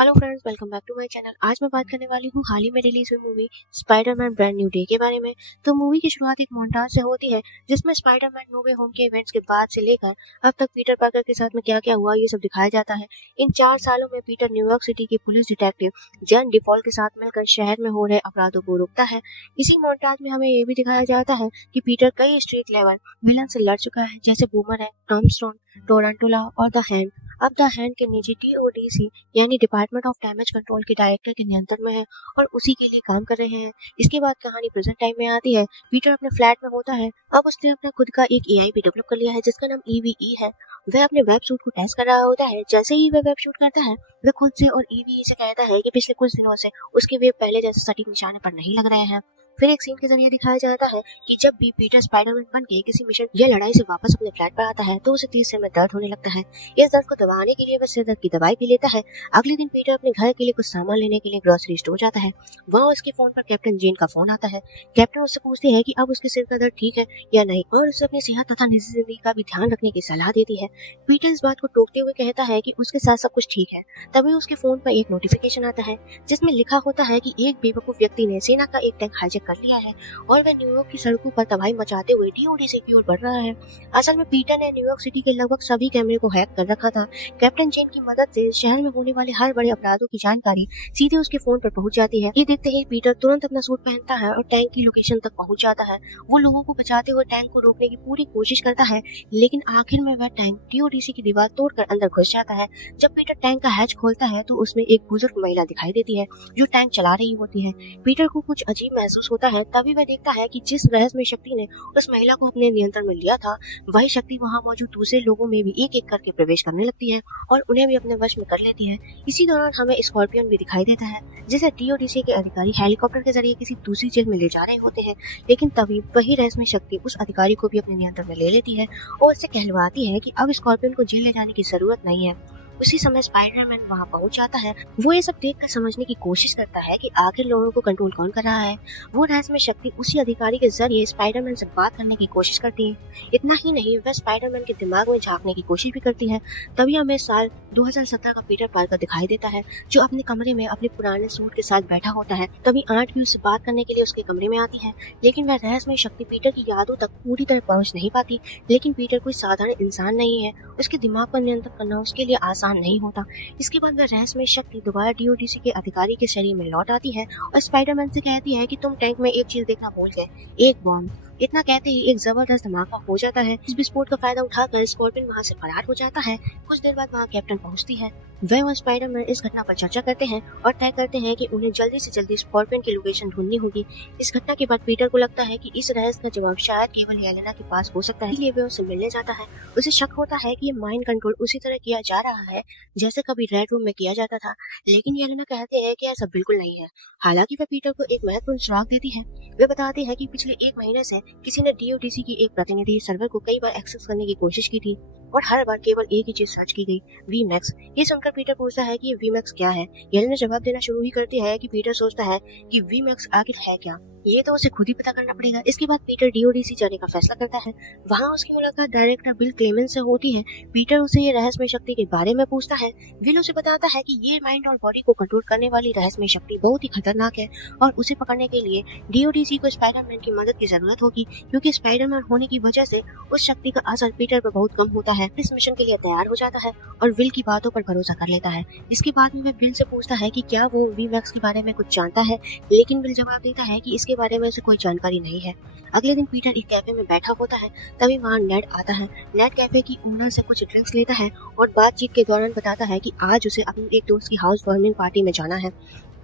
Hello friends, welcome back to my channel. आज मैं बात करने वाली हूँ हाल ही में रिलीज हुई movie Spiderman brand new day के बारे में। तो मूवी की शुरुआत एक मोन्टाज से होती है जिसमें स्पाइडरमैन नो वे होम के इवेंट्स के बाद से लेकर अब तक पीटर पार्कर के साथ में क्या क्या हुआ ये सब दिखाया जाता है। इन 4 सालों में पीटर न्यूयॉर्क सिटी की पुलिस डिटेक्टिव जैन डिफॉल्ट के साथ मिलकर शहर में हो रहे अपराधों को रोकता है। इसी मोन्टाज में हमें ये भी दिखाया जाता है कि पीटर कई स्ट्रीट लेवल विलन से लड़ चुका है, जैसे बूमरैंग, आर्मस्ट्रॉन्ग, टोरंटोला और द हैंड। अब द हैंड के निजी टीओडीसी यानी डिपार्टमेंट ऑफ डैमेज कंट्रोल के डायरेक्टर के नियंत्रण में है और उसी के लिए काम कर रहे हैं। इसके बाद कहानी प्रेजेंट टाइम में आती है। पीटर अपने फ्लैट में होता है। अब उसने अपना खुद का एक एआई भी डेवलप कर लिया है जिसका नाम ईवीई है। वह अपने वेब सूट को टेस्ट कर रहा होता है। जैसे ही वह वेब शूट करता है, वह खुद से और ईवीई से कहता है कि पिछले कुछ दिनों से उसके वेब पहले जैसे सटीक निशाने पर नहीं लग रहे हैं। फिर एक सीन के जरिए दिखाया जाता है कि जब भी पीटर स्पाइडरमैन बन के किसी मिशन या लड़ाई से वापस अपने फ्लैट पर आता है तो उसे तीर सिर में दर्द होने लगता है। इस दर्द को दबाने के लिए वह सिर दर्द की दवाई पी लेता है। अगले दिन पीटर अपने घर के लिए कुछ सामान लेने के लिए ग्रोसरी स्टोर जाता है। वहाँ उसके फोन पर कैप्टन जेन का फोन आता है। कैप्टन उससे पूछती है कि अब उसके सिर का दर्द ठीक है या नहीं और उसे अपनी सेहत तथा निजी जिंदगी का भी ध्यान रखने की सलाह देती है। पीटर इस बात को टोकते हुए कहता है कि उसके साथ सब कुछ ठीक है। तभी उसके फोन पर एक नोटिफिकेशन आता है जिसमें लिखा होता है कि एक बेवकूफ व्यक्ति ने सेना का एक टैंक हाईजैक कर लिया है और वह न्यूयॉर्क की सड़कों पर तबाही मचाते हुए टीओडीसी की ओर बढ़ रहा है। असल में पीटर ने न्यूयॉर्क सिटी के लगभग सभी कैमरे को हैक कर रखा था। कैप्टन जेन की मदद से शहर में होने वाले हर बड़े अपराधों की जानकारी सीधे उसके फोन पर पहुंच जाती है। ये देखते ही पीटर तुरंत अपना सूट पहनता है और टैंक की लोकेशन तक पहुंच जाता है। वो लोगों को बचाते हुए टैंक को रोकने की पूरी कोशिश करता है, लेकिन आखिर में वह टैंक टीओडीसी की दीवार तोड़कर अंदर घुस जाता है। जब पीटर टैंक का हैच खोलता है तो उसमें एक बुजुर्ग महिला दिखाई देती है जो टैंक चला रही होती है। पीटर को कुछ अजीब महसूस होता है। तभी वह देखता है कि जिस रहस्यमय शक्ति ने उस महिला को अपने नियंत्रण में लिया था, वही शक्ति वहां मौजूद दूसरे लोगों में भी एक एक करके प्रवेश करने लगती है और उन्हें भी अपने वश में कर लेती है। इसी दौरान हमें स्कॉर्पियन भी दिखाई देता है जिसे टीओडीसी के अधिकारी हेलीकॉप्टर के जरिए किसी दूसरी जेल में ले जा रहे होते हैं। लेकिन तभी वही रहस्यमय शक्ति उस अधिकारी को भी अपने नियंत्रण में ले लेती है और उससे कहलवाती है कि अब स्कॉर्पियन को जेल ले जाने की जरूरत नहीं है। उसी समय स्पाइडरमैन वहां पहुंच जाता है। वो ये सब देखकर समझने की कोशिश करता है कि आखिर लोगों को कंट्रोल कौन कर रहा है। वो रहस्यमय शक्ति उसी अधिकारी के जरिए स्पाइडरमैन से बात करने की कोशिश करती है। इतना ही नहीं, वह स्पाइडरमैन के दिमाग में झांकने की कोशिश भी करती है। तभी हमें साल 2017 का पीटर पार्कर दिखाई देता है जो अपने कमरे में अपने पुराने सूट के साथ बैठा होता है। तभी आंट भी उससे बात करने के लिए उसके कमरे में आती है, लेकिन वह रहस्यमय शक्ति पीटर की यादों तक पूरी तरह पहुंच नहीं पाती। लेकिन पीटर कोई साधारण इंसान नहीं है। उसके दिमाग पर नियंत्रण करना उसके लिए आसान नहीं होता। इसके बाद वह रहस्यमय शक्ति दोबारा टीओडीसी के अधिकारी के शरीर में लौट आती है और स्पाइडरमैन से कहती है कि तुम टैंक में एक चीज देखना भूल गए, एक बॉम्ब। इतना कहते ही एक जबरदस्त धमाका हो जाता है। इस विस्फोट का फायदा उठाकर स्कॉर्पियन वहां से फरार हो जाता है। कुछ देर बाद वहां कैप्टन पहुंचती है। वह और स्पाइडरमैन इस घटना पर चर्चा करते हैं और तय करते हैं कि उन्हें जल्दी से जल्दी स्कॉर्पियन की लोकेशन ढूंढनी होगी। इस घटना के बाद पीटर को लगता है कि इस रहस्य का जवाब शायद केवल येलेना के पास हो सकता है, इसलिए वह उससे मिलने जाता है। उसे शक होता है कि ये माइंड कंट्रोल उसी तरह किया जा रहा है जैसे कभी रेड रूम में किया जाता था, लेकिन येलेना कहते हैं कि ऐसा बिल्कुल नहीं है। हालांकि वह पीटर को एक महत्वपूर्ण सुराग देती है। वे बताते हैं कि पिछले 1 महीने से किसी ने टीओडीसी की एक प्रतिनिधि सर्वर को कई बार एक्सेस करने की कोशिश की थी और हर बार केवल एक ही चीज सर्च की गई, वीमैक्स। ये सुनकर पीटर पूछता है कि ये वीमैक्स क्या है। येलेना जवाब देना शुरू ही करती है कि पीटर सोचता है कि वीमैक्स आखिर है क्या, ये तो उसे खुद ही पता करना पड़ेगा। इसके बाद पीटर टीओडीसी जाने का फैसला करता है। वहाँ उसकी मुलाकात डायरेक्टर बिल क्लेमेंस से होती है। पीटर उसे ये रहस्यमय शक्ति के बारे में पूछता है। बिल उसे बताता है कि ये माइंड और बॉडी को कंट्रोल करने वाली रहस्यमय शक्ति बहुत ही खतरनाक है और उसे पकड़ने के लिए टीओडीसी को स्पाइडरमैन की मदद की जरूरत होगी, क्योंकि स्पाइडरमैन होने की वजह से उस शक्ति का असर पीटर पर बहुत कम होता है। इस मिशन के लिए तैयार हो जाता है और विल की बातों पर भरोसा कर लेता है। इसके बाद में वह बिल से पूछता है कि क्या वो वीमैक्स के बारे में कुछ जानता है, लेकिन बिल जवाब देता है कि इसके बारे में उसे कोई जानकारी नहीं है। अगले दिन पीटर एक कैफे में बैठा होता है। तभी वहाँ नेड आता है। नेड कैफे की ओनर से कुछ ड्रिंक्स लेता है और बातचीत के दौरान बताता है कि आज उसे अपनी एक दोस्त की हाउस वार्मिंग पार्टी में जाना है।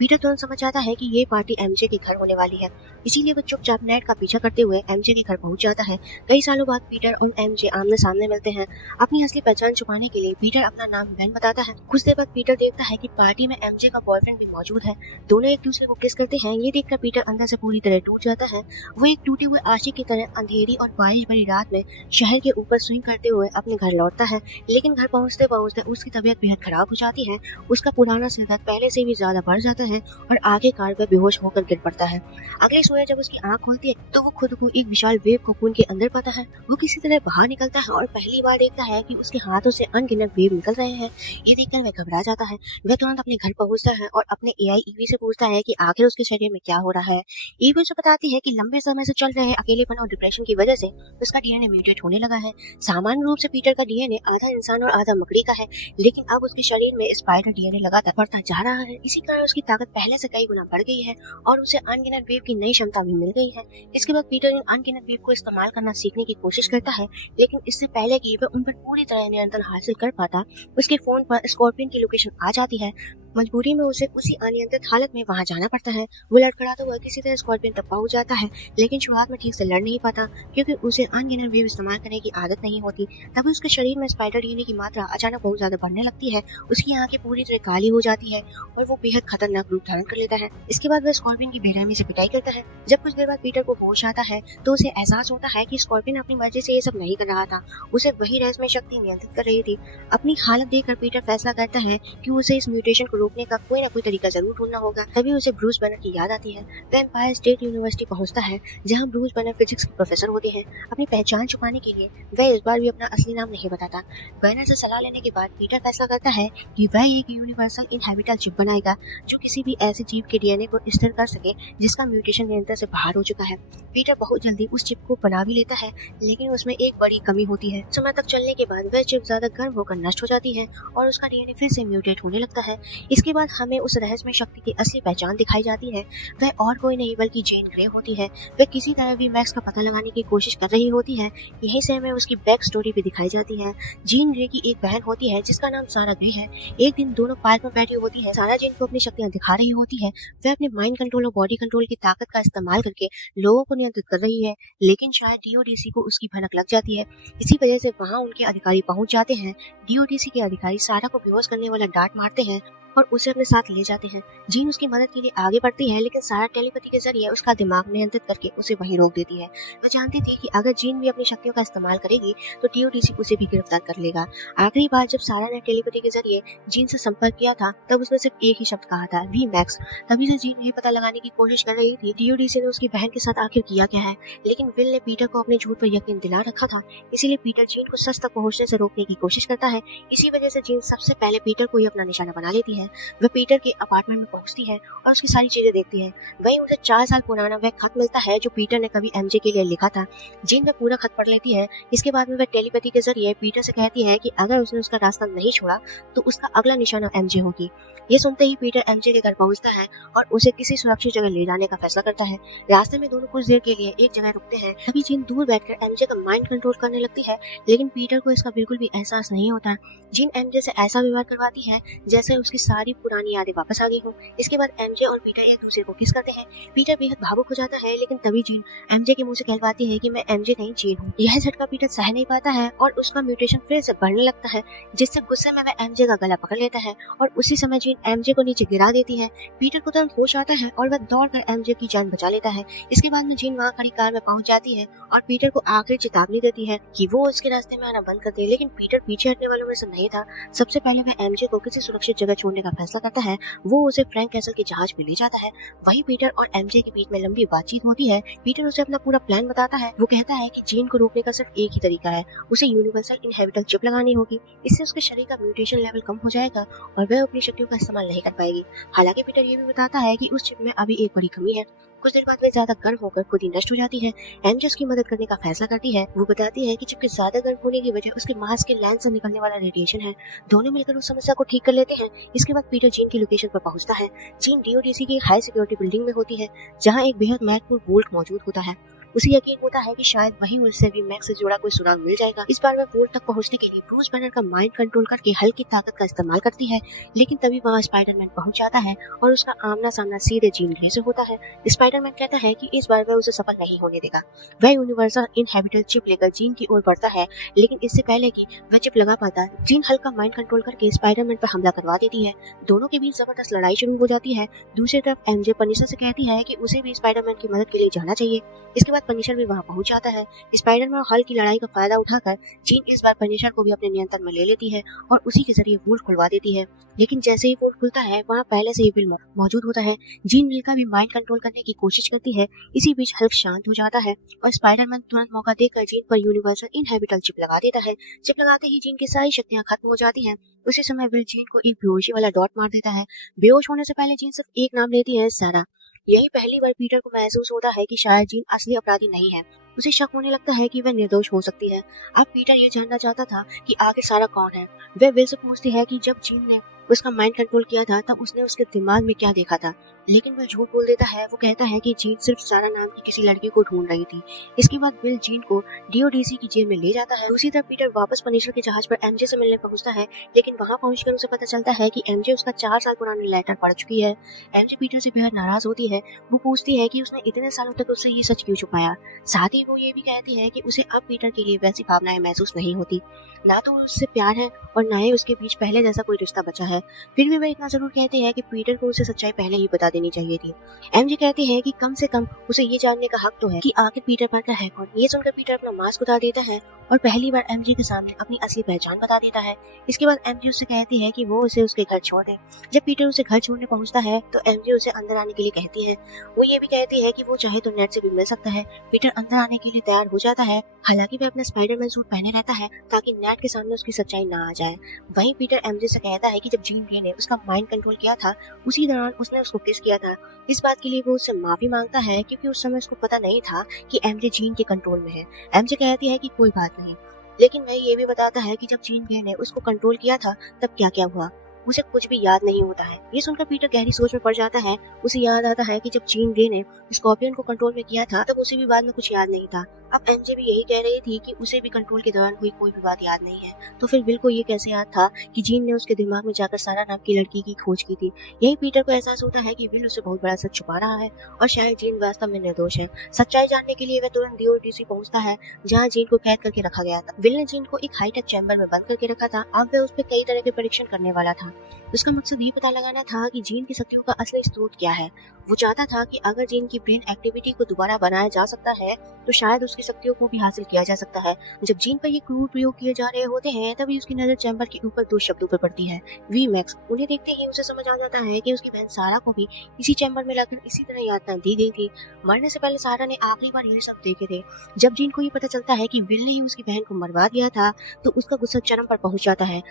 पीटर तुरंत समझ जाता है कि ये पार्टी एमजे के घर होने वाली है, इसीलिए वो चुपचाप नेड का पीछा करते हुए एमजे के घर पहुंच जाता है। कई सालों बाद पीटर और एमजे आमने सामने मिलते हैं। अपनी असली पहचान छुपाने के लिए पीटर अपना नाम बेन बताता है। कुछ देर बाद पीटर देखता है कि पार्टी में एमजे का बॉयफ्रेंड भी मौजूद है। दोनों एक दूसरे को किस करते हैं। ये देखकर पीटर अंदर से पूरी तरह टूट जाता है। वो एक टूटे हुए आशिक की तरह अंधेरी और बारिश भरी रात में शहर के ऊपर स्विंग करते हुए अपने घर लौटता है, लेकिन घर पहुंचते पहुंचते उसकी तबीयत बेहद खराब हो जाती है। उसका पुराना सिर दर्द पहले से भी ज्यादा बढ़ जाता है और आखिरकार वह बेहोश होकर गिर पड़ता है। अगली सुबह जब उसकी आंख खुलती है तो वो खुद को एक विशाल वेव कोकून के अंदर पाता है। वो किसी तरह बाहर निकलता है और पहली बार देखता है कि उसके हाथों से अनगिनत वेव निकल रहे हैं। ये देखकर वह घबरा जाता है। वह तुरंत अपने घर पहुंचता है और अपने एआई ईवी से पूछता है कि आखिर उसके शरीर में क्या हो रहा है। ईवी उसे बताती है कि लंबे समय से चल रहे अकेलेपन और डिप्रेशन की वजह से उसका डीएनए म्यूटेट होने लगा है। सामान्य रूप से पीटर का डीएनए आधा इंसान और आधा मकड़ी का है, लेकिन अब उसके शरीर में स्पाइडर डीएनए लगातार बढ़ता जा रहा है। इसी कारण उसकी ताकत पहले से कई गुना बढ़ गई है और उसे अनगिनत वेव की नई क्षमता भी मिल गई है। इसके बाद पीटर इन अनगिनत वेव को इस्तेमाल करना सीखने की कोशिश करता है, लेकिन इससे पहले कि वह उन पर पूरी तरह नियंत्रण हासिल कर पाता, उसके फोन पर स्कॉर्पियन की लोकेशन आ जाती है। मजबूरी में उसे उसी अनियंत्रित हालत में वहां जाना पड़ता है। वो लड़खड़ाता हुआ किसी तरह स्कॉर्पियन तक पहुंच जाता है, लेकिन शुरुआत में ठीक से लड़ नहीं पाता क्योंकि उसे अनगिनत वेव इस्तेमाल करने की आदत नहीं होती। तभी उसके शरीर में स्पाइडर डीएनए की मात्रा अचानक बहुत ज्यादा बढ़ने लगती है। उसकी आंखें पूरी तरह काली हो जाती है और वो बेहद खतरनाक रूप धारण कर लेता है। इसके बाद वह स्कॉर्पियन की बेरहमी से पिटाई करता है। जब कुछ देर बाद पीटर को होश आता है तो उसे एहसास होता है कि स्कॉर्पियन अपनी मर्जी से ये सब नहीं कर रहा था, उसे वही रहस्यमय शक्ति नियंत्रित कर रही थी। अपनी हालत देखकर पीटर फैसला करता है कि उसे इस म्यूटेशन को रोकने का कोई ना कोई तरीका जरूर ढूंढना होगा। तभी उसे ब्रूस बैनर की याद आती है। वह एम्पायर स्टेट यूनिवर्सिटी पहुंचता है जहां ब्रूस बैनर फिजिक्स के प्रोफेसर होते हैं। अपनी पहचान छुपाने के लिए वह इस बार भी अपना असली नाम नहीं बताता। बैनर से सलाह लेने के बाद पीटर फैसला करता है कि वह एक यूनिवर्सल इनहैबिटल चिप बनाएगा जो किसी भी ऐसे जीव के डीएनए को स्थिर कर सके जिसका म्यूटेशन नियंत्रण से बाहर हो चुका है। पीटर बहुत जल्दी उस चिप को बना भी लेता है, लेकिन उसमें एक बड़ी कमी होती है। समय तक चलने के बाद वह चिप ज्यादा गर्म होकर नष्ट हो जाती है और उसका डीएनए फिर से म्यूटेट होने लगता है। इसके बाद हमें उस रहस्यमय शक्ति की असली पहचान दिखाई जाती है। वह और कोई नहीं बल्कि जेन ग्रे होती है। वह किसी तरह भी मैक्स का पता लगाने की कोशिश कर रही होती है। यहीं से हमें उसकी बैक स्टोरी भी दिखाई जाती है। जीन ग्रे की एक बहन होती है जिसका नाम सारा ग्रे है। एक दिन दोनों पार्क में बैठी होती है। सारा जीन को अपनी शक्तियां दिखा रही होती है। वह अपने माइंड कंट्रोल और बॉडी कंट्रोल की ताकत का इस्तेमाल करके लोगों को नियंत्रित कर रही है, लेकिन शायद डीओडीसी को उसकी भनक लग जाती है। इसी वजह से वहां उनके अधिकारी पहुंच जाते हैं। डीओडीसी के अधिकारी सारा को बेहोश करने वाला डांट मारते हैं और उसे अपने साथ ले जाते हैं। जीन उसकी मदद के लिए आगे बढ़ती है, लेकिन सारा टेलीपैथी के जरिए उसका दिमाग नियंत्रित करके उसे वहीं रोक देती है। वह जानती थी कि अगर जीन भी अपनी शक्तियों का इस्तेमाल करेगी तो डीओडीसी उसे भी गिरफ्तार कर लेगा। आखिरी बार जब सारा ने टेलीपैथी के जरिए जीन से संपर्क किया था तब उसने सिर्फ एक ही शब्द कहा था, वी मैक्स। तभी से जीन ये पता लगाने की कोशिश कर रही थी डीओडीसी ने उसकी बहन के साथ आखिर किया क्या है, लेकिन विल ने पीटर को अपने झूठ पर यकीन दिला रखा था। इसीलिए पीटर जीन को सच तक पहुंचने से रोकने की कोशिश करता है। इसी वजह से जीन सबसे पहले पीटर को ही अपना निशाना बना लेती है। वह पीटर के अपार्टमेंट में पहुंचती है और उसकी सारी चीजें देखती है। वहीं उसे 4 साल पुराना वह खत मिलता है जो पीटर ने कभी एमजे के लिए लिखा था। जीन वह पूरा खत पढ़ लेती है। इसके बाद में वह टेलीपैथी के जरिए पीटर से कहती है कि अगर उसने उसका रास्ता नहीं छोड़ा तो उसका अगला निशाना एमजे होगी। ये सुनते ही पीटर एमजे के घर पहुंचता है और उसे किसी सुरक्षित जगह ले जाने का फैसला करता है। रास्ते में दोनों कुछ देर के लिए एक जगह रुकते हैं। तभी जीन दूर बैठकर एमजे का माइंड कंट्रोल करने लगती है, लेकिन पीटर को इसका बिल्कुल भी एहसास नहीं होता। जीन एमजे से ऐसा व्यवहार करवाती है जैसे उसकी सारी पुरानी यादें वापस आ गई हो। इसके बाद एमजे और पीटर एक दूसरे को किस करते हैं। पीटर बेहद भावुक हो जाता है, लेकिन तभी जीन एमजे के मुंह से कहलवाती है कि मैं एमजे नहीं जीन हूँ। यह झटका पीटर सह नहीं पाता है और उसका म्यूटेशन फिर से बढ़ने लगता है, जिससे गुस्से में वह एमजे का गला पकड़ लेता है और उसी समय जीन एमजे को नीचे गिरा देती है। पीटर को तुरंत होश आता है और वह दौड़कर एमजे की जान बचा लेता है। इसके बाद में जीन वहां खड़ी कार में पहुंच जाती है और पीटर को आखिरी चेतावनी देती है कि वो उसके रास्ते में आना बंद कर दे, लेकिन पीटर पीछे हटने वालों में से नहीं था। सबसे पहले वह एमजे को किसी सुरक्षित जगह छोड़ने का फैसला करता है। वो उसे फ्रैंक कैसल के जहाज में ले जाता है। वहीं पीटर और एमजे के बीच में लंबी बातचीत होती है। पीटर उसे अपना पूरा प्लान बताता है। वो कहता है कि जीन को रोकने का सिर्फ एक ही तरीका है, उसे यूनिवर्सल इनहैबिटल चिप लगानी होगी। इससे उसके शरीर का म्यूटेशन लेवल कम हो जाएगा और वह अपनी शक्तियों का इस्तेमाल नहीं कर पाएगी। हालांकि पीटर ये भी बताता है कि उस चिप में अभी एक बड़ी कमी है। कुछ देर बाद वे ज्यादा गर्म होकर खुद ही नष्ट हो जाती है। एमजे उसकी मदद करने का फैसला करती है। वो बताती है कि चिप के ज्यादा गर्म होने की वजह उसके मांस के लेंस से निकलने वाला रेडिएशन है। दोनों मिलकर उस समस्या को ठीक कर लेते हैं। इसके बाद पीटर जीन की लोकेशन पर पहुंचता है। जीन डीओडीसी की हाई सिक्योरिटी बिल्डिंग में होती है जहां एक बेहद महत्वपूर्ण वोल्ट मौजूद होता है। उसे यकीन होता है कि शायद वहीं उससे भी मैक्स से जुड़ा कोई सुराग मिल जाएगा। इस बार वह वोल्ट तक पहुंचने के लिए ब्रूस बैनर का माइंड कंट्रोल करके हल्की ताकत का इस्तेमाल करती है, लेकिन तभी वहां स्पाइडरमैन पहुंच जाता है और उसका आमना सामना सीधे जीन ग्रे से होता है। स्पाइडरमैन कहता है कि इस बार वह उसे सफल नहीं होने देगा। वह यूनिवर्सल इनहैबिटल चिप लेकर जीन की ओर बढ़ता है, लेकिन इससे पहले कि वह चिप लगा पाता, जीन हल्का माइंड कंट्रोल करके स्पाइडरमैन पर हमला करवा देती है। दोनों के बीच जबरदस्त लड़ाई शुरू हो जाती है। दूसरी तरफ एमजे पनिशा से कहती है कि उसे भी स्पाइडरमैन की मदद के लिए जाना चाहिए। इसके बाद पनिशर भी वहाँ पहुंच जाता है। स्पाइडरमैन और हल्क की लड़ाई का फायदा उठाकर जीन इस बार पनिशर को भी अपने नियंत्रण में ले लेती है और उसी के जरिए वोल्ट खुलवा देती है। लेकिन जैसे ही वोल्ट खुलता है वहाँ पहले से ही विल मौजूद होता है। जीन विल का भी माइंड कंट्रोल करने की कोशिश करती है। इसी बीच हल्क शांत हो जाता है और स्पाइडरमैन तुरंत मौका देकर जीन पर यूनिवर्सल इनहेबिटल चिप लगा देता है। चिप लगाते ही जीन की सारी शक्तियां खत्म हो जाती हैं। उसी समय विल जीन को एक बेहोशी वाला डॉट मार देता है। बेहोश होने से पहले जीन सिर्फ एक नाम लेती है, सारा। यही पहली बार पीटर को महसूस होता है कि शायद जीन असली अपराधी नहीं है। उसे शक होने लगता है कि वह निर्दोष हो सकती है। अब पीटर ये जानना चाहता था कि आखिर सारा कौन है। वह विल से पूछती है कि जब जीन ने उसका माइंड कंट्रोल किया था तब उसने उसके दिमाग में क्या देखा था। लेकिन वह झूठ बोल देता है। वो कहता है कि जीन सिर्फ सारा नाम की किसी लड़की को ढूंढ रही थी। इसके बाद विल जीन को डीओडीसी की जेल में ले जाता है। दूसरी तरफ पीटर वापस पनिशर के जहाज पर एमजे से मिलने पहुंचता है, लेकिन वहां पहुंचकर उसे पता चलता है कि एमजे उसका 4 साल पुराना लेटर पढ़ चुकी है। एमजे पीटर से बेहद नाराज होती है। वो पूछती है कि उसने इतने सालों तक उससे ये सच क्यों छुपाया। साथ ही वो ये भी कहती है कि उसे अब पीटर के लिए वैसी भावनाएं महसूस नहीं होती। ना तो उससे प्यार है और ना ही उसके बीच पहले जैसा कोई रिश्ता बचा है। फिर भी वह इतना जरूर कहती है कि पीटर को उसे सच्चाई पहले ही बता देनी चाहिए थी। एमजे कहती है कि कम से कम उसे ये जानने का हक तो है कि आखिर पीटर पार्कर है कौन। ये सुनकर पीटर अपना मास्क उतार देता है और पहली बार एमजे के सामने अपनी असली पहचान बता देता है। इसके बाद एमजे उससे कहती है कि वो उसे उसके घर छोड़ दे। जब पीटर उसे घर छोड़ने पहुंचता है तो एमजे उसे अंदर आने के लिए कहती है। वो ये भी कहती है कि वो चाहे तो नेट से भी मिल सकता है। पीटर अंदर आने के लिए तैयार हो जाता है। हालांकि वह अपना स्पाइडरमैन सूट पहने रहता है ताकि नेट के सामने उसकी सच्चाई ना आ जाए। वहीं पीटर एमजे से कहता है कि जब जीन ग्रे ने उसका माइंड कंट्रोल किया था उसी दौरान उसने उसको किस किया था। इस बात के लिए वो उससे माफी मांगता है क्योंकि उस समय उसको पता नहीं था कि एमजे जीन के कंट्रोल में है। एमजे कहती है कि कोई बात नहीं, लेकिन वह ये भी बताता है कि जब जीन ग्रे ने उसको कंट्रोल किया था तब क्या क्या हुआ। उसे कुछ भी याद नहीं होता है। ये सुनकर पीटर गहरी सोच में पड़ जाता है। उसे याद आता है कि जब जीन ग्रे ने स्कॉर्पियन को कंट्रोल में किया था तब उसे भी बाद में कुछ याद नहीं था। अब एमजे भी यही कह रही थी कि उसे भी कंट्रोल के दौरान हुई कोई भी बात याद नहीं है। तो फिर विल को ये कैसे याद था कि जीन ने उसके दिमाग में जाकर सारा नाम की लड़की की खोज की थी। यही पीटर को एहसास होता है कि विल उसे बहुत बड़ा सच छुपा रहा है और शायद जीन वास्तव में निर्दोष है। सच्चाई जानने के लिए वह तुरंत डीओडीसी पहुंचता है जहाँ जीन को कैद करके रखा गया था। विल ने जीन को एक हाईटेक चैम्बर में बंद करके रखा था। अब वह उस पर कई तरह के परीक्षण करने वाला था। उसका मकसद ये पता लगाना था कि जीन की शक्तियों का असली स्रोत क्या है। वो चाहता था कि अगर जीन की ब्रेन एक्टिविटी को दोबारा बनाया जा सकता है तो शायद उसकी शक्तियों को भी हासिल किया जा सकता है। जब जीन पर ये क्रूर प्रयोग किए जा रहे होते हैं तभी उसकी नजर चैम्बर के ऊपर 2 शब्दों पर पड़ती है, वी मैक्स। उन्हें देखते ही उसे समझ आ जाता है कि उसकी बहन सारा को भी इसी चैम्बर में लाकर इसी तरह यातनाएं दी गई थी। मरने से पहले सारा ने आखिरी बार ये सब देखे थे। जब जीन को ये पता चलता है कि विल ने ही उसकी बहन को मरवा दिया था तो उसका गुस्सा चरम पर पहुंच जाता है।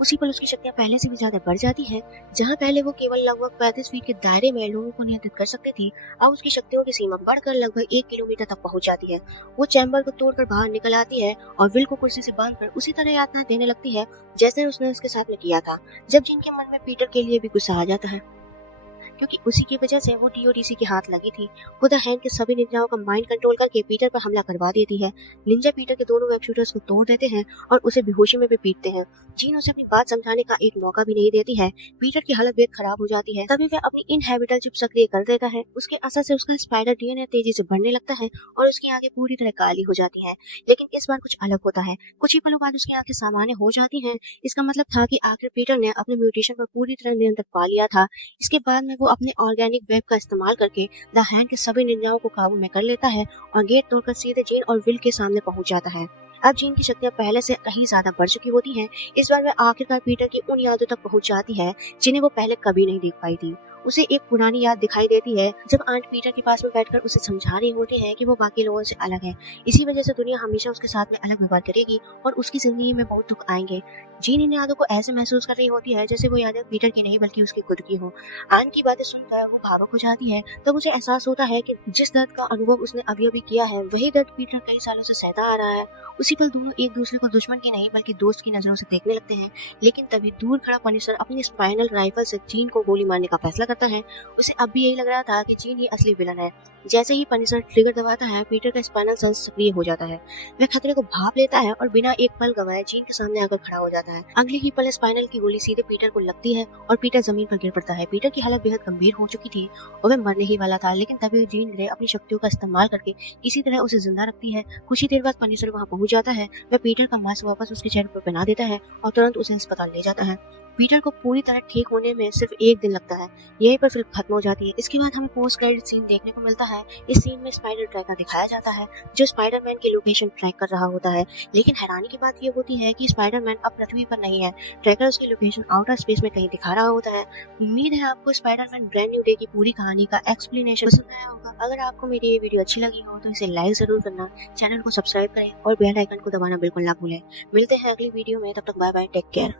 उसी पल उसकी शक्तियां पहले से भी ज्यादा बढ़ जाती है। जहां पहले वो केवल लगभग 35 फीट के दायरे में लोगों को नियंत्रित कर सकती थी, अब उसकी शक्तियों की सीमा बढ़कर लगभग 1 किलोमीटर तक पहुंच जाती है। वो चैम्बर को तोड़कर बाहर निकल आती है और विल को कुर्सी से बांधकर उसी तरह यातनाएं देने लगती है जैसे उसने उसके साथ में किया था। जब जिनके मन में पीटर के लिए भी गुस्सा आ जाता है क्योंकि उसी की वजह से वो डीओडीसी के हाथ लगी थी। खुदा हैंड के सभी निंजाओं का माइंड कंट्रोल करके पीटर पर हमला करवा देती है। निंजा पीटर के दोनों वेब शूटर्स को तोड़ देते हैं और उसे बेहोशी में भी पीटते हैं। जीन उसे अपनी बात समझाने का एक मौका भी नहीं देती है। पीटर की हालत बेहद खराब हो जाती है। तभी वह अपनी इनहेबिटल चिप सक्रिय कर देता है। उसके असर से उसका स्पाइडर डीएनए तेजी से बढ़ने लगता है और उसकी आंखें पूरी तरह काली हो जाती हैं। लेकिन इस बार कुछ अलग होता है। कुछ ही पलों बाद उसकी आंखें सामान्य हो जाती हैं। इसका मतलब था कि आखिर पीटर ने अपने म्यूटेशन पर पूरी तरह नियंत्रण पा लिया था। इसके बाद में वो अपने ऑर्गेनिक वेब का इस्तेमाल करके द हैंड के सभी निंजाओं को काबू में कर लेता है और गेट तोड़कर सीधे जीन और विल के सामने पहुंच जाता है। अब जीन की शक्तियां पहले से कहीं ज्यादा बढ़ चुकी होती हैं। इस बार वह आखिरकार पीटर की उन यादों तक पहुंच जाती है जिन्हें वो पहले कभी नहीं देख पाई थी। उसे एक पुरानी याद दिखाई देती है जब आंट पीटर के पास में बैठकर उसे समझा रही होती है कि वो बाकी लोगों से अलग है। इसी वजह से दुनिया हमेशा उसके साथ में अलग व्यवहार करेगी और उसकी जिंदगी में बहुत दुख आएंगे। जीन इन यादों को ऐसे महसूस कर रही होती है जैसे वो यादें पीटर की नहीं बल्कि उसकी खुद की हो। आन की बातें सुनकर वो भावुक हो जाती है। तब उसे एहसास होता है कि जिस दर्द का अनुभव उसने अभी अभी किया है वही दर्द पीटर कई सालों से सहता आ रहा है। उसी पल दोनों एक दूसरे को दुश्मन की नहीं बल्कि दोस्त की नजरों से देखने लगते हैं। लेकिन तभी दूर खड़ा पनिशर अपनी स्पाइनल राइफल से जीन को गोली मारने का फैसला करता है। उसे अब भी यही लग रहा था कि जीन ही असली विलन है। जैसे ही पनिशर ट्रिगर दबाता है पीटर का स्पाइनल सेंस सक्रिय हो जाता है। वह खतरे को भाप लेता है और बिना एक पल गवाए जीन के सामने आकर खड़ा हो जाता है। अगले ही पल स्पाइनल की गोली सीधे पीटर को लगती है और पीटर जमीन पर गिर पड़ता है। पीटर की हालत बेहद गंभीर हो चुकी थी और वह मरने ही वाला था। लेकिन तभी जीन ग्रे अपनी शक्तियों का इस्तेमाल करके किसी तरह उसे जिंदा रखती है। कुछ ही देर बाद पनिशर वहां पहुंच जाता है। वह पीटर का मास्क वापस उसके चेहरे पर पहना देता है और तुरंत उसे अस्पताल ले जाता है। पीटर को पूरी तरह ठीक होने में सिर्फ 1 दिन लगता है। यहीं पर फिल्म खत्म हो जाती है। इसके बाद हमें पोस्ट क्रेडिट सीन देखने को मिलता है। इस सीन में स्पाइडर ट्रैकर दिखाया जाता है जो स्पाइडरमैन की लोकेशन ट्रैक कर रहा होता है। लेकिन हैरानी की बात ये होती है कि स्पाइडरमैन अब पृथ्वी पर नहीं है। ट्रैकर उसकी लोकेशन आउटर स्पेस में कहीं दिखा रहा होता है। उम्मीद है आपको स्पाइडरमैन ब्रांड न्यू डे की पूरी कहानी का एक्सप्लेनेशन पसंद आया होगा। अगर आपको मेरी ये वीडियो अच्छी लगी हो तो इसे लाइक जरूर करना, चैनल को सब्सक्राइब करें और बेल आइकन को दबाना बिल्कुल ना भूलें। मिलते हैं अगली वीडियो में, तब तक बाय बाय, टेक केयर।